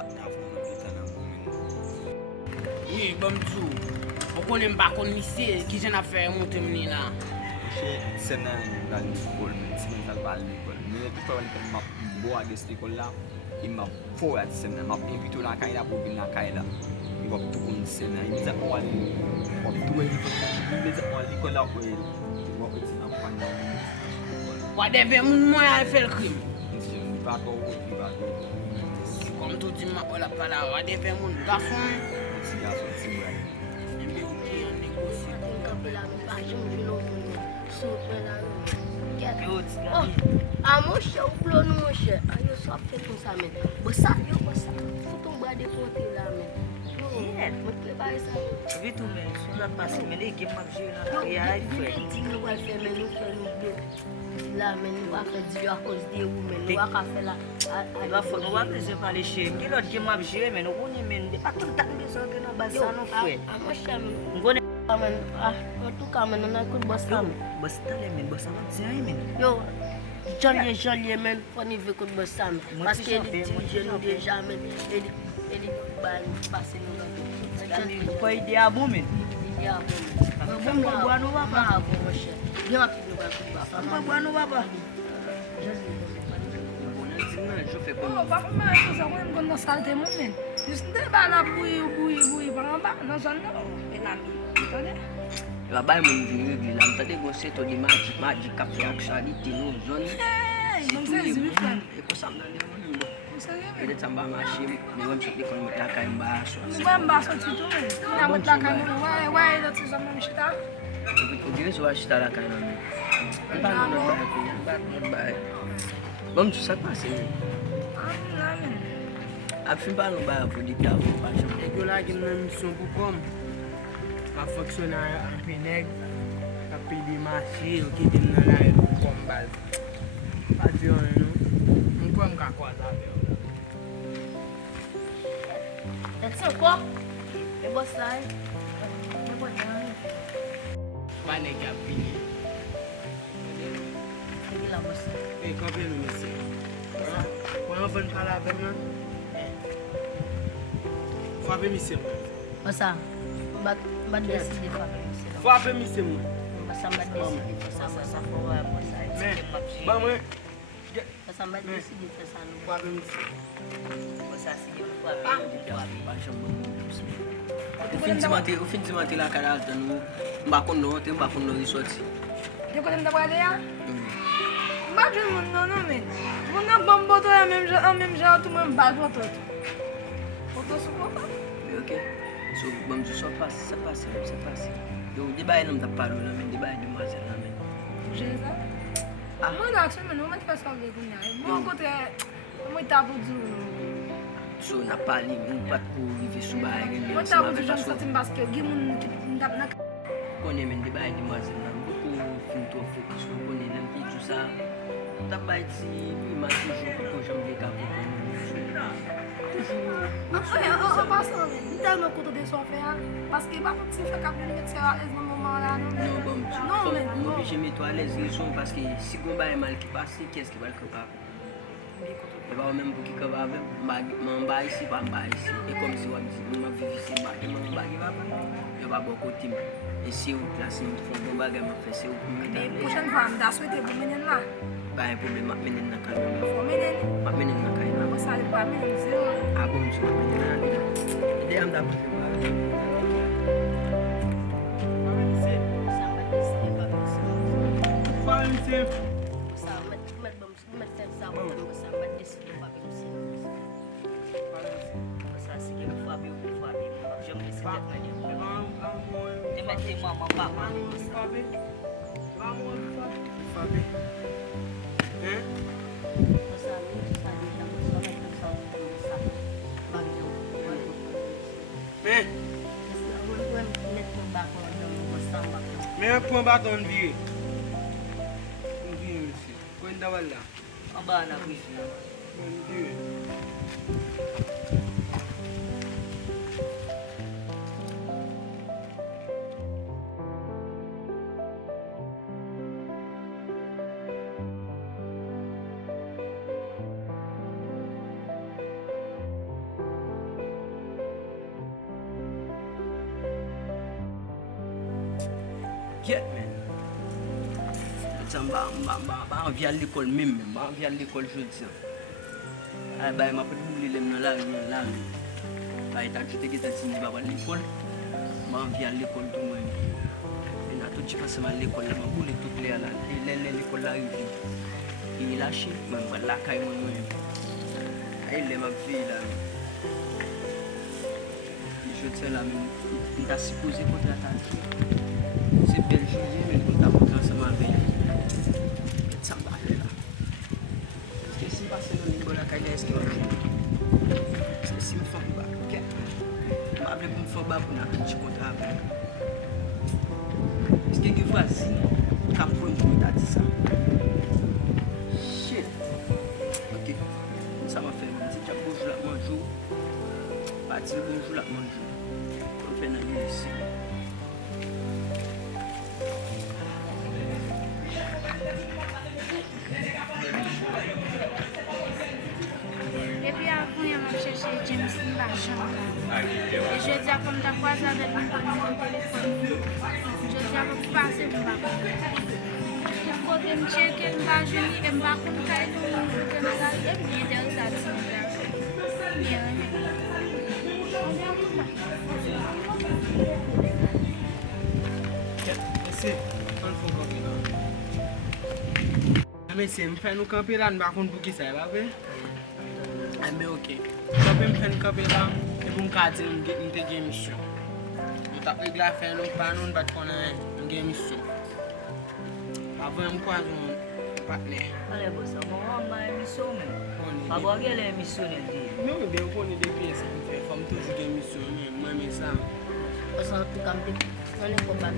patna fò nou getan nan pou men. Oui, bon mzou. On konen mba kon misye, ki jen a fè monte mni la. Che, sen nan dal l'ekol men, si men tal bal l'ekol. Men epi fò wali kon map bo a ges l'ekol la, map fò at sen nan, map invito la kay la pou vin la kay la. Wap tou kon sen nan, imediat wali, wap tou wali, imediat wali l'ekol la wè, wap eti nan pan nan. Wadeve moun mwen a fè l'krim. Monsieur, mi pa to wot, mi pa to wot. Kom tou di ma wala pala, wadeve moun gason. Ti gason, ti bray. Mbe ou ki yon negosi. Monshe, ou plon monshe. Yo so ap fè kon sa men. Basa, fouton brade pote la men. Mwen kle ba e sa. Vitou men, sou la pase men, e gen map jè nan kaya ay fè. Di nou wal fè men, nou fè nou blok. La men, nou wak fè di yo akos de ou men. Nou wak a fè la. Nou wak leze pale chè. Ki lot gen map jè men, nou konen men. De paton tak bezon gen nou basa nou fè. Monshe men. Nou konen. Mwen tou ka men, nan kout basa men. Basta le men, basa mat zi ay men. Yo, jolye men, foni ve kout basa men. Paske di di nou deja men. E di ban pase nou la. Kwa ide abou men. Ide abou men. Mwen mwen gwa nou wapa. Mwen avou monshe. Yon api nou wap kout basa. Mwen gwa nou wapa. Bak mwen a kousa wè mwen kon salte moun men. Just nte ba na bouyi par an ba, nan zon nan. E nan mi. Tade? Yo bay moun vini vi la, mtade go seto di magic cafe actuality nou zon. Mwen se zi plan. E ko sam nan de moun bo. Mwen se E de tamba mashi, mi wèm chok di kon mwen takay mba aso. Mwen mba sot si tou men. Mwen mwen takay mwen, wè do ti zon mwen chita. O dire so a chita la kay nan mi. Mwen pa moun bay pi, mwen pa moun bay. Bom tu sa pase men. Nan men. A fin pa nou bay apou di tavo pa chok. E gyo la gen nan misyon pou kom. A foksyonan an peneg, a pe di machi, ou ki din nan la e pou kom bal. Pa di yon nou, mwen kom ka kwa la be yon. Etsen kwa? E bos la e? E bos la e? Pa neg a pili. E la bos la. E kope nou mese. Kwa yon ven pala avem nan? Fwa pe mise mwen. Basa, mbad deside fwa pe misi. Fwa pe mise mwen. Basa mbad deside fwa sa basa fwa wè basa. Men, ba mwen. Basa mbad deside fwa sa nou. Fwa pe mise. Basa sige fwa pe misi. Pa chok mwen. Ou fin ti mati la kara altan nou, mba kon nou, te mba kon nou risoti. Yo konen da wale ya? Mba jen moun nan men. Mwen nan bon boto ya menm jan tou mwen bal foto. Foto sou foto? Ok. So, bom tu sa pase. Yo, di bay nam tap palo la men, di bay di mazel la men. Jeza? Mwen aksyon men, mwen fè sa vle koun ya. Mwen kote, mwen tabou djou. So, na pali, mwen pat kou rive sou bay gen. Mwen tabou djou jan satin baske, gi moun ndap nak. Konen men, di bay di mazel la men. Boko finto fokus, konen nan ki tout sa. Tap bay ti, iman toujou, pou jom de ka pou konen. An pasan men, ni tel mwen kote de so fè ya. Paske ba pou ti fè kap mwen met se a ez nan mouman la nan. Non, bom tu. Non men, Mwen peche meto a les rezon, paske si kon bay mal ki pase, kes ki bal krepa? E ba ou menm pou ki krepa avem, man ba isi, pa mba isi. E kom si wap di, mwen vivi si bagi, man bagi wap. Yo ba bo kotim. E si ou plase mwen fon kon bagay man fè, se ou pou mwen dame. Pouchen fam, da souwete pou menen la. Ba yon problem, mak menen na kay nan. Pou menen. Mak menen na kay nan. Mwen sa li pa menen zero. A bom tu, mak menen na kay nan. E de yon da pou krepa. Basa mbad deside fwa pe misi. Fwa pe mise. Basa mbad fè sa wè, basa mbad deside fwa pe misi. Basa sige fwa pe misi. Jom deside fwa pe misi. Te mette mwa mwa pa man. Fwa pe. Fwa pe. Basa mwen sa deja, basa mwen fè sa wè pe misa. Bagyo, wè pou fwa pe misi. Men, Mwen net mwen bako an basa mbak. men pou baton vire. Vire mese. Kwen da wala. An ba nan wifi nan. Vire. Get men. Ba envie à l'école même, ba envie à l'école jeudi. Ah bah m'a pas boulé les dans la rue. Bah état tu te gete si ba à l'école. Ba envie à l'école tout moi. Et na tout tu passe à l'école là, m'a boulé toutes les là. Et l'école arrive. Il lâché même pas la caille moi. Et les ma fille là. Je tiens là même. Il t'a supposé pour ta c'est belle chose mais on t'a montré ensemble avec. Ça me va là. Parce que si passe dans l'école la caille est-ce que parce que si me fait pas OK. Pas avec me faire pas pour na petit contrat. Est-ce que tu vois si cap pour nous t'a dit ça. Shit. OK. Ça m'a fait petit cap bonjour là bonjour. Parti bonjour là bonjour. On fait dans ici. Depuis avant, il m'a cherché James Bachon. Et je dis à comme ta croisé avec mon téléphone. Je dis à vous passer le bac. Quand je me check, je me bats, je me bats comme ça, je me bats, je Mais c'est me faire nous camper là, nous par contre pour qui ça va faire. Mais OK. Ça peut me faire camper là et pour me dire une game mission. On t'a réglé à faire nous pas nous pas qu'on a une game mission. Avant me quoi mon partenaire. Allez boss, on va émission même. Pas voir les émissions dit. Non, mais bien on est des pièces qui fait comme toujours game mission moi mais ça. Parce que tout camper, on est pas mal.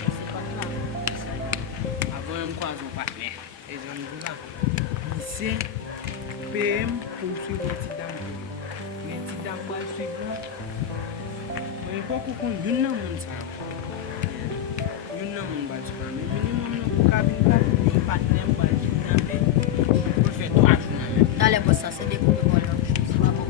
C'est pas là. Avant me quoi mon partenaire. Et j'en dis là. Ici PM pour suivre les petites dames. Les petites dames pour suivre. Mais pas qu'on une nan moun ça. Une nan moun ba tu pas mais minimum nous cabine là, un partenaire pour pour faire 3 jours. Dans les boss, c'est des coupes pour l'homme. C'est pas bon.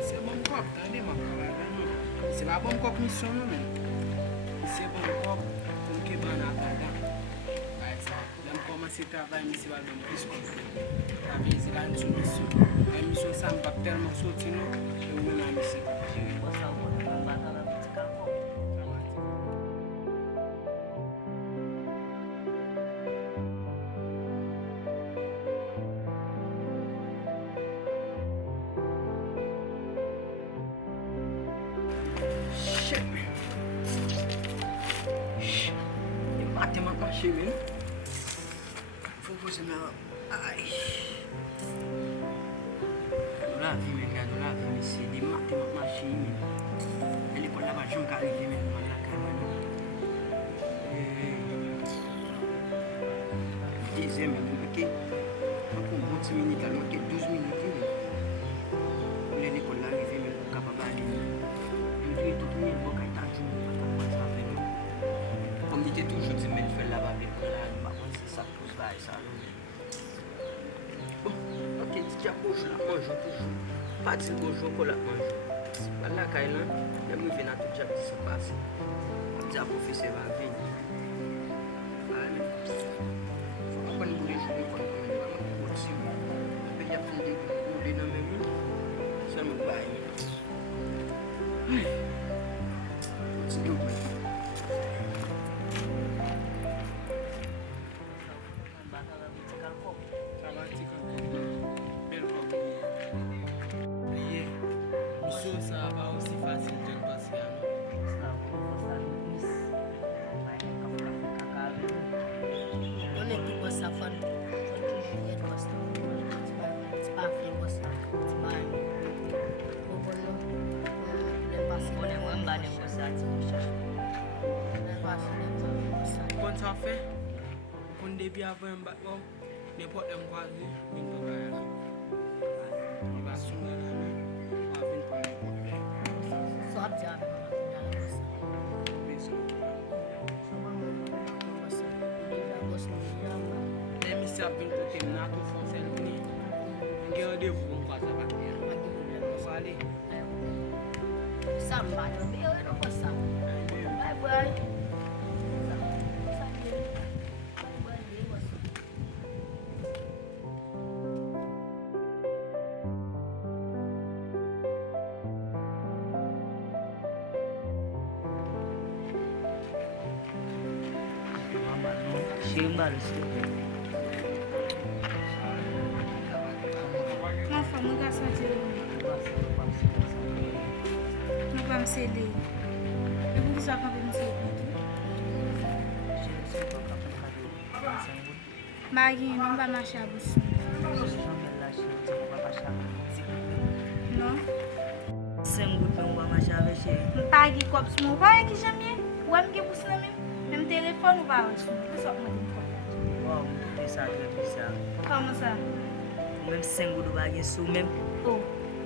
C'est bon cop, attendez ma camarade. C'est pas bon cop mission non mais. C'est bon cop pour que ban attendant. Ouais ça. Même commencer travail mais c'est pas bon plus. Travailler c'est là une mission. La mission ça me va tellement sortir nous et on met la mission. Boss, on va battre la petite calcon. Shit. Il m'a tellement marché même. Faut poser ma aïe. La vie mais gars, la vie c'est des mathématiques machines. Et l'école là-bas je me carré même dans la caméra. Deuxième OK. Pour bon 10 minutes, il manque 12 minutes. L'école là arrivé même pour capable aller. Il tout le monde qui t'a joué pas ça fait. Comme il était toujours dit mais il fait là-bas avec là, c'est ça pousse là et ça. Bon, OK, tu as bonjour là, mange toujours. Pas dire bonjour pour la mange. Voilà Kailan, il me vient à tout job qui se passe. Dit à professeur va venir. Faut pas nous bouger jouer comme on aussi. Il y a fini de bouger dans même. Ça me baille. C'est bien. Ça va aussi facile de passer à On est tout boss à fond. Toujours être boss. C'est pas fait boss. C'est pas. Au bon nom. Le passé. On est moins bas de boss à dire. Le passé. Quand ça fait, on début avant un bateau, n'importe où quoi, il va soumettre la main. Soit bien avec les messieurs viennent pour terminer tout français. Il y a rendez-vous pour ça va bien. On va aller. Ça me va, mais on va ça. Bye bye. chérie, m'ba le sou. Mon frère, nous allons sortir. Nous allons me céder. Et vous qui soyez campé, me céder. Magui, nous allons marcher à Boussou. Non? 5 gouttes, on va marcher avec chérie. Je ne vais pas gagner comme ça. Je ne vais pas gagner jamais. Ou même que vous même téléphone ou pas. Je ne sais pas. Wow, c'est ça, très bizarre. Comment ça? Même 5 gouttes, on va gagner sous même. Oh,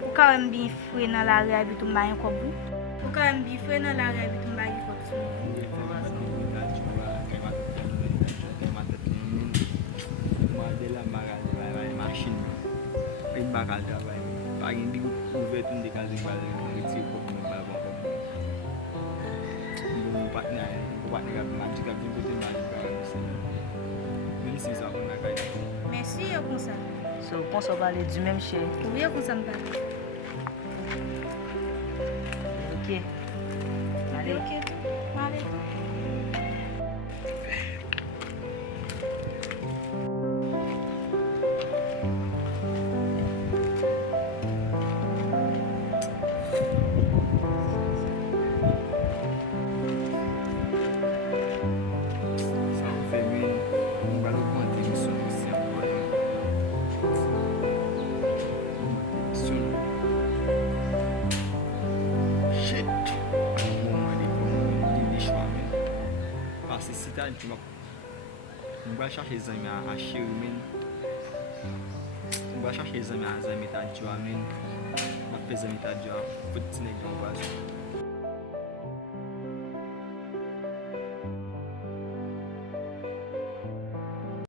ou quand même bien fouet dans la rue avec tout le monde comme vous. Ou quand même bien fouet dans la rue avec tout le monde comme ça. Bakal travay. Pag hindi ko uvet hindi kasi bala nag-sip ko ng babang ko. Yung partner ka magic ka din ko din magic ka kasi. Yun si sa ako na kaya. Merci, yo comme ça. So, on s'en va aller du même chérie. Oui, yo comme ça me parle. Ok. Allez. Ok, allez. Mwen ba chache zami a chéri men. Mwen ba chache zami a zami ta djwa men. Mwen pe zami ta djwa. Fout ti nek yon baz.